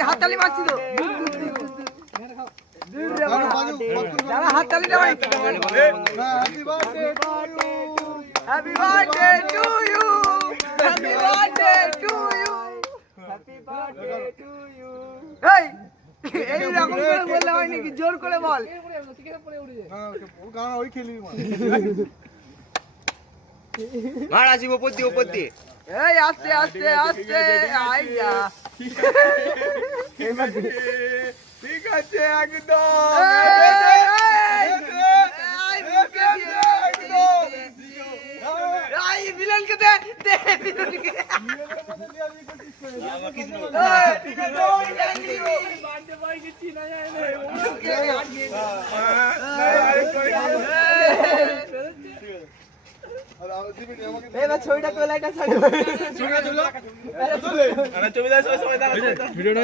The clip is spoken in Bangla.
হাততালি মারছি তো হাততালি happy birthday to you happy birthday to you happy birthday to you এই এইরকম করে বললে হয় নাকি জোর করে বল ওই খেলি মার আসিব উপর দিয়ে এই আস্তে আস্তে আস্তে আইয়া ঠিক আছে একদম আই মিলনকে দে দে মিলনকে এবার ছবিটা তোলা একটা ভিডিওটা